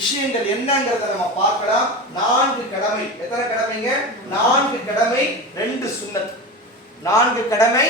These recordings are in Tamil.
விஷயங்கள் என்னங்கிறத நம்ம பார்க்கலாம். நான்கு கடமை. எத்தனை கடமைங்க? நான்கு கடமை ரெண்டு சுன்னத் நான்கு கடமை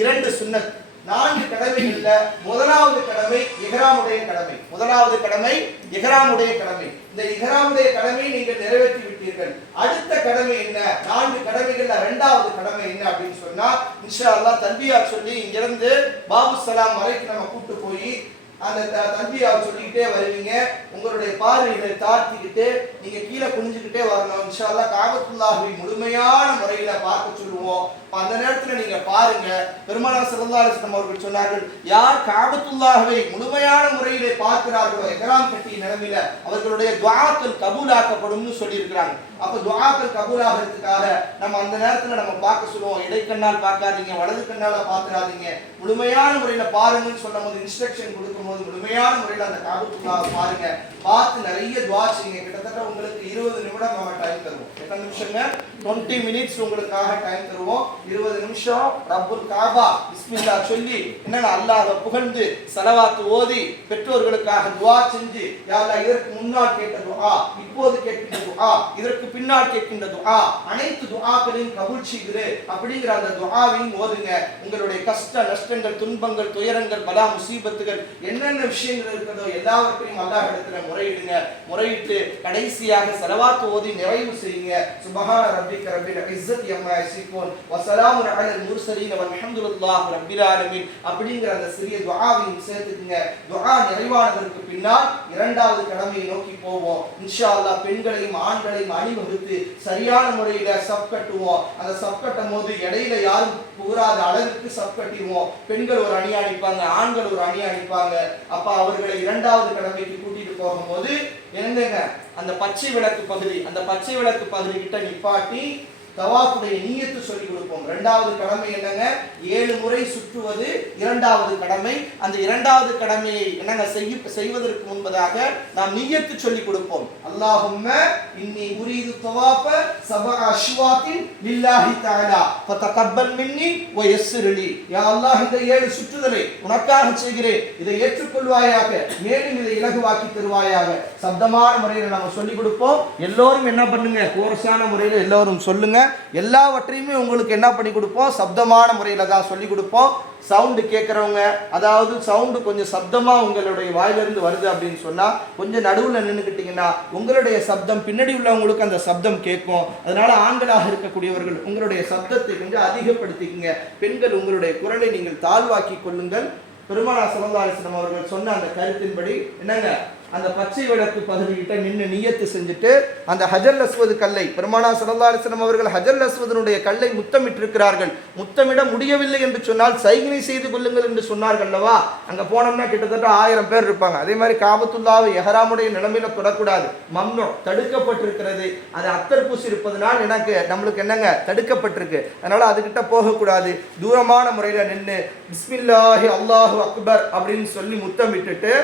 இரண்டு சுன்னத் நான்கு கடமை இல்ல முதலாவது கடமை இஹராமுடைய கடமை. முதலாவது கடமை இஹராமுடைய கடமை. இந்த இஹராமுடைய கடமை நீங்கள் நிறைவேற்றி விட்டீர்கள் அடுத்த கடமை என்ன? நான்கு கடமைகள்ல இரண்டாவது கடமை என்ன அப்படின்னு சொன்னா இன்ஷா அல்லாஹ் தம்பியார் சொல்லி இங்கிருந்து பாபு சலாம் வரைக்கும் நம்ம கூட்டு போய் அந்த த- சொல்லிக்கிட்டே வருவீங்க. உங்களுடைய பார்வைகளை தாழ்த்திக்கிட்டு நீங்க கீழே குனிஞ்சுக்கிட்டே வரணும். இன்ஷால்லா காபத்துல்லாஹுவை முழுமையான முறையில பார்க்க சொல்லுவோம். அந்த நேரத்துல நீங்க பாருங்க. பெருமானார் ஸல்லல்லாஹு அலைஹி அவர்கள் சொன்னார்கள் யார் காபத்துல்லாஹுவை முழுமையான முறையிலே பார்க்கிறார்களோ எகராம் கட்டி நிலைமையில அவர்களுடைய துவாக்கள் கபூலாக்கப்படும்னு சொல்லியிருக்கிறாங்க. அப்ப துவாக்கள் கபூலாகிறதுக்காக நம்ம அந்த நேரத்துல நம்ம பார்க்க சொல்லுவோம். இடைக்கண்ணால் பார்க்காதீங்க வலது கண்ணால பார்த்துறாதீங்க முழுமையான முறையில பாருங்கன்னு சொல்லும் போது இன்ஸ்ட்ரக்ஷன் போது முழுமையான முறையில் அந்த காபத்துள்ளாவை பாருங்க. பார்த்து நிறைய துவா செய்யுங்க. கிட்டத்தட்ட உங்களுக்கு இருபது நிமிடம் நம்ம டைம் தருவோம். எத்தனை நிமிஷங்க? டுவெண்ட்டி மினிட்ஸ் உங்களுக்காக டைம் தருவோம். இருபது நிமிஷம். ரப்புல் காபா பிஸ்மில்லா சொல்லி என்னங்க அல்லாத புகழ்ந்து செலவாத்து ஓதி பெற்றோர்களுக்காக துவா செஞ்சு யாரா இதற்கு முன்னால் கேட்ட துவா இப்போது கேட்கின்ற துவா இதற்கு பின்னால் கேட்கின்ற துவா அனைத்து துவாக்களையும் கபூல் செய்கிறே அப்படிங்கிற அந்த துவாவையும் ஓதுங்க. உங்களுடைய கஷ்ட நஷ்டங்கள் துன்பங்கள் துயரங்கள் பலா முசீபத்துகள் என்ன என்னென்ன விஷயங்கள் இருக்கிறதோ எல்லாவற்றையும் அல்லாஹ் இடத்துல முறையிடுங்க. முறையிட்டு கடைசியாக செலவாத்து ஓதி நிறைவு செய்யுங்க. சுபஹான ரப்பிக்க ரப்பில் இஸ்ஸத் யம்மா யசிஃபூன் வஸலாமுன் அலல் முர்சலீன் வல்ஹம்துலில்லாஹி ரப்பில் ஆலமீன். அப்படிங்கிற அந்த சிறிய துஆவையும் சேர்த்துக்குங்க. துஆ நிறைவானதற்கு பின்னால் இரண்டாவது கடமையை நோக்கி போவோம். இன்ஷா அல்லாஹ் பெண்களையும் ஆண்களையும் அணிவகுத்து சரியான முறையில சப் கட்டுவோம். அந்த சப் கட்டும் போது இடையில யாரும் புகுறாத அளவுக்கு சப் கட்டிடுவோம். பெண்கள் ஒரு அணியா அணிப்பாங்க ஆண்கள் ஒரு அணியா அணிப்பாங்க அப்ப அவர்களை இரண்டாவது கடமைக்கு கூட்டிட்டு போகும்போது என்னங்க? அந்த பச்சை விளக்கு பகுதி அந்த பச்சை விளக்கு பகுதி கிட்ட நிப்பாட்டி தவாஃபுடைய நீயத்து சொல்லி கொடுப்போம். இரண்டாவது கடமை என்னங்க? ஏழு முறை சுற்றுவது இரண்டாவது கடமை. அந்த இரண்டாவது கடமையை என்னங்க? செய்ய செய்வதற்கு முன்பதாக நாம் நீயத்து சொல்லி கொடுப்போம். அல்லாஹும்ம இன்னி உரீது தவாஃப சபஅ அஷ்வாத்தின் லில்லாஹி தஆலா. ஃபதகப்பல் மின்னி வ யஸ்ஸிர்லி யா அல்லாஹ் இந்த ஏழு சுற்றுதலை உனக்காக செய்கிறேன். இதை ஏற்றுக்கொள்வாயாக. மேலும் இதை இலகுவாக்கி தருவாயாக. சப்தமான முறையில் நம்ம சொல்லிக் கொடுப்போம். எல்லோரும் என்ன பண்ணுங்க? கோரசான முறையில் எல்லோரும் சொல்லுங்க. எல்லாவற்றையுமே உங்களுக்கு என்ன பண்ணி கொடுப்போம்? சப்தமான முறையில் தான் சொல்லி கொடுப்போம். சவுண்டு கேட்குறவங்க அதாவது சவுண்டு கொஞ்சம் சப்தமாக உங்களுடைய வாயிலிருந்து வருது அப்படின்னு சொன்னால் கொஞ்சம் நடுவில் நின்றுக்கிட்டிங்கன்னா உங்களுடைய சப்தம் பின்னாடி உள்ளவங்களுக்கு அந்த சப்தம் கேட்கும். அதனால் ஆண்களாக இருக்கக்கூடியவர்கள் உங்களுடைய சப்தத்தை கொஞ்சம் அதிகப்படுத்திக்கங்க. பெண்கள் உங்களுடைய குரலை நீங்கள் தாழ்வாக்கி கொள்ளுங்கள். பெருமானா சிவந்தாரிசனம் அவர்கள் சொன்ன அந்த கருத்தின்படி என்னங்க? அந்த பச்சை விளக்கு பகுதிகிட்ட நின்று நியத்து செஞ்சுட்டு அந்த ஹஜர் அஸ்வது கல்லை பெருமானா சிவந்தாரிசனம் அவர்கள் ஹஜர் அஸ்வதனுடைய கல்லை முத்தமிட்டிருக்கிறார்கள். முத்தமிட முடியவில்லை என்று சொன்னால் சைகினை செய்து கொள்ளுங்கள் என்று சொன்னார்கள் அல்லவா? அங்கே போனோம்னா கிட்டத்தட்ட ஆயிரம் பேர் இருப்பாங்க. அதே மாதிரி காபத்துல்லாவை எஹராமுடைய நிலைமையில தொடக்கூடாது. மம்னோ தடுக்கப்பட்டிருக்கிறது. அது அத்தர் பூசி இருப்பதனால் எனக்கு நம்மளுக்கு என்னங்க? தடுக்கப்பட்டிருக்கு. அதனால அதுகிட்ட போகக்கூடாது. தூரமான முறையில் நின்று பிஸ்மில்லாஹி அல்லாஹு அக்பர் அப்படின்னு சொல்லி முத்தமிட்டுட்டு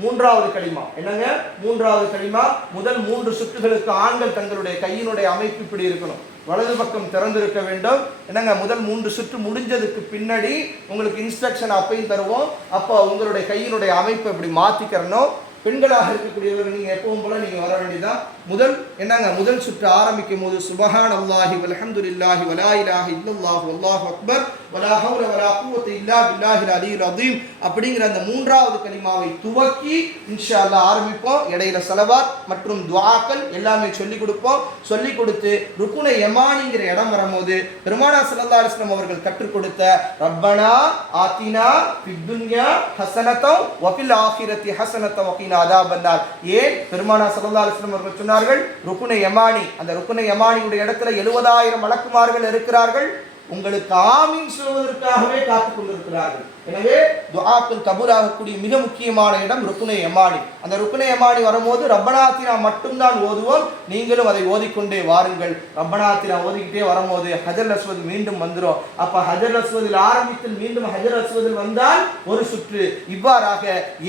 மூன்றாவது களிமா. என்னங்க? மூன்றாவது களிமா. முதல் மூன்று சுற்றுகளுக்கு ஆண்கள் தங்களுடைய கையினுடைய அமைப்பு இப்படி இருக்கணும். வலது பக்கம் திறந்திருக்க வேண்டும். என்னங்க? முதல் மூன்று சுற்று முடிஞ்சதுக்கு பின்னாடி உங்களுக்கு இன்ஸ்ட்ரக்ஷன் அப்பையும் தருவோம். அப்போ உங்களுடைய கையினுடைய அமைப்பை இப்படி மாத்திக்கிறணும். பெண்களாக இருக்கக்கூடியவர்கள் நீங்கள் எப்பவும் போல் நீங்கள் வர வேண்டியதான் முதல் என்னங்க? முதல் சுற்று ஆரம்பிக்கும் போது சுபஹான் அல்லாஹி வலஹமது இல்லாஹி வலா இலாஹ அல்லாஹ் அக்பர் வலா ஹவுல வலா குவத்து இல்லா பில்லாஹில் அலியுல் அதீம் அப்படிங்கிற அந்த மூன்றாவது கனிமாவை துவக்கி இன்ஷா அல்லா ஆரம்பிப்போம். இடையில செலவாத் மற்றும் துவாக்கள் எல்லாமே சொல்லிக் கொடுப்போம். சொல்லிக் கொடுத்து ருக்குனை எமானிங்கிற இடம் வரும்போது பெருமானா சல்லா அலிஸ்லாம் அவர்கள் கற்றுக் கொடுத்த ரப்பனா ஆத்தினா பித்துன்யா ஹசனத்தம் வகில் ஆஹிரத்தி ஹசனத்தம் வகின் ஹஸனத்தம் அதா அதாபன்னார் ஏன்? பெருமானா ஸல்லல்லாஹு அவர்கள் சொன்னார்கள் ருக்குனை யமானி. அந்த ருக்குனை யமானியுடைய இடத்துல எழுபதாயிரம் வழக்குமார்கள் இருக்கிறார்கள். உங்களுக்கு ஆமீன் சொல்வதற்காகவே காத்துக் கொண்டிருக்கிறார்கள். எனவே துஆக்கள் கபூலாகக்கூடிய மிக முக்கியமான இடம் ருக்குனை யமானி அந்த ருக்குனை யமானி வரும்போது ரப்பனாத்தினா மட்டும்தான் ஓதுவோம். நீங்களும் அதை ஓதிக்கொண்டே வாருங்கள். ரப்பனாத்தினா ஓதிக்கிட்டே வரும்போது ஹஜர் அஸ்வத் மீண்டும் வந்துடும் அப்ப ஹஜர் அஸ்வதில் ஆரம்பித்து மீண்டும் ஹஜர் அஸ்வதில் வந்தால் ஒரு சுற்று. இவ்வாறாக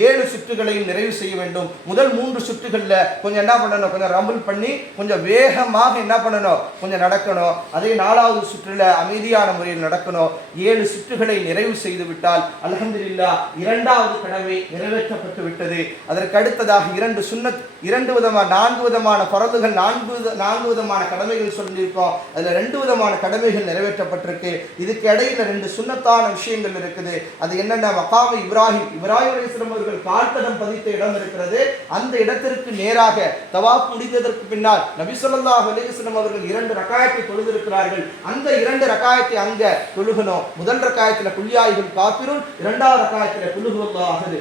ஏழு சுற்றுகளையும் நிறைவு செய்ய வேண்டும். முதல் மூன்று சுற்றுகளில் கொஞ்சம் என்ன பண்ணணும்? கொஞ்சம் ரம்பிள் பண்ணி கொஞ்சம் வேகமாக என்ன பண்ணணும்? கொஞ்சம் நடக்கணும். அதே நாலாவது சுற்றுல அமைதியான முறையில் நடக்கணும். ஏழு சுற்றுகளை நிறைவு செய்து விட்டால் விட்டால் அல்ஹம்துலில்லாஹ் இரண்டாவது கடமை நிறைவேற்றப்பட்டு விட்டது. அதற்கு அடுத்ததாக இரண்டு சுண்ணத் இரண்டு விதமான நான்கு விதமான பரதுகள் நான்கு வித- நான்கு விதமான கடமைகள் சொல்லியிருக்கோம். அதில் ரெண்டு விதமான கடமைகள் நிறைவேற்றப்பட்டிருக்கு. இதுக்கு இடையில ரெண்டு சுண்ணத்தான விஷயங்கள் இருக்குது. அது என்னென்ன மகாம இப்ராஹிம் இப்ராஹிம் அலிஸ்லாம் அவர்கள் கால்தடம் பதித்த இடம் இருக்கிறது. அந்த இடத்திற்கு நேராக தவாப் முடிந்ததற்கு பின்னால் நபி ஸல்லல்லாஹு அலைஹி அவர்கள் இரண்டு ரக்காயத்தை தொழுதிருக்கிறார்கள். அந்த இரண்டு ரக்காயத்தை அங்க தொழுகணும். முதல் ரக்காயத்துல குள்ளியாய்கள் காப்பிரும் இரண்டாவது ரக்காயத்துல குலுகுவல்லாஹது